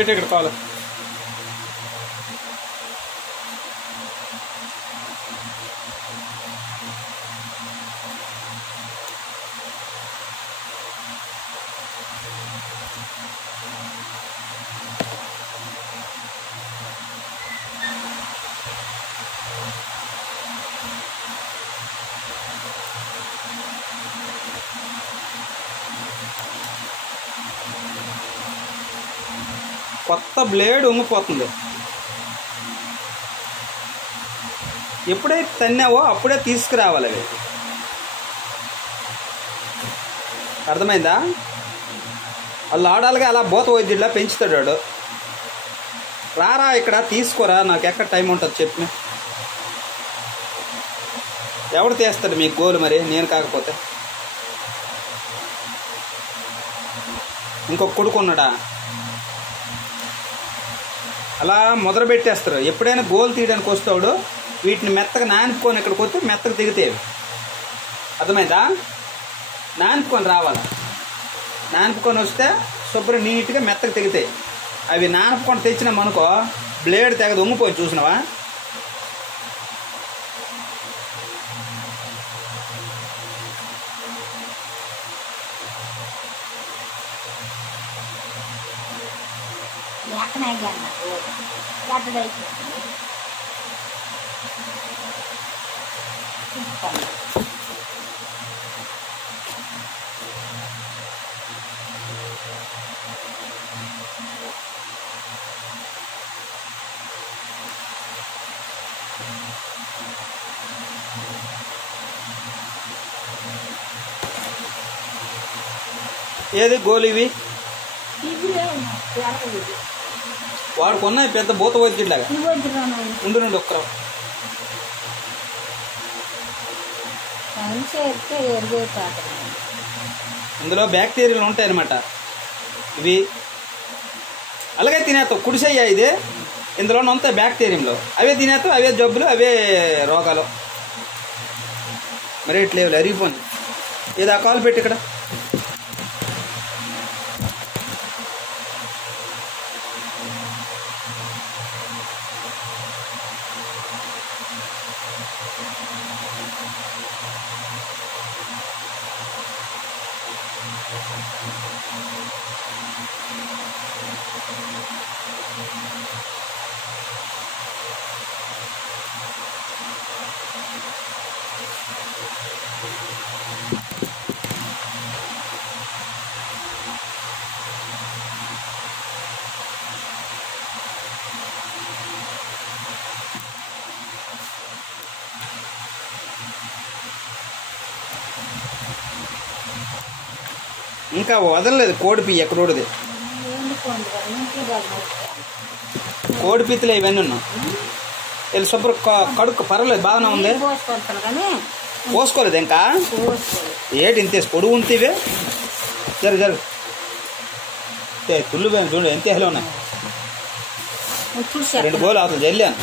పెట్టి ఇక్కడ కావాలి. కొత్త బ్లేడ్ ఉంగిపోతుంది. ఎప్పుడైతే తన్నావో అప్పుడే తీసుకురావాలి. అవి అర్థమైందా? వాళ్ళు ఆడాలిగా అలా బోత వైద్యుడిలా పెంచుతాడు వాడు. రారా ఇక్కడ తీసుకోరా, నాకు ఎక్కడ టైం ఉంటుంది చెప్పి. ఎవడు తీస్తాడు మీకు గోలు? మరి నేను కాకపోతే ఇంకొక కొడుకున్నాడా? అలా మొదలు పెట్టేస్తారు. ఎప్పుడైనా గోల్ తీయడానికి వస్తాడు వీటిని మెత్తగా నానుకొని ఇక్కడికి వస్తే మెత్తగా దిగుతాయి. అర్థమైందా? నానుకొని రావాలి. నానుకొని వస్తే శుభ్రం నీట్గా మెత్తగా తెగుతాయి. అవి నానుకొని తెచ్చినామనుకో బ్లేడ్ తెగదు, ఉంగిపోయి చూసినావా? ఏది గోలు ఇవి? వాడికి ఉన్నాయి పెద్ద భూత వైద్యుడిలాగా. ఉండు ఒక్కరు. ఇందులో బ్యాక్టీరియాలు ఉంటాయన్నమాట. ఇవి అలాగే తినేస్తావు. కుడిసయ్యా ఇది, ఇందులోనే ఉంటాయి బ్యాక్టీరియంలో. అవే తినేస్తావు, అవే జబ్బులు, అవే రోగాలు. మరి ఇట్లేవు అరిగిపోయింది. ఏదో ఆ కాలు పెట్టి ఇక్కడ. ఇంకా వదలలేదు కోడిపి. ఎక్కడోడిది కోడిపిత్తులు ఇవన్నీ ఉన్నా వీళ్ళు శుభ్ర కడుక్కు పర్వాలేదు, బాగానే ఉంది. పోసుకోలేదు ఇంకా. ఏటి ఇంతే పొడుగు ఉంటేవే. జరు తుల్లు చూడు ఎంత ఉన్నాయి. 2 గోలు అవుతుంది. వెళ్ళాను.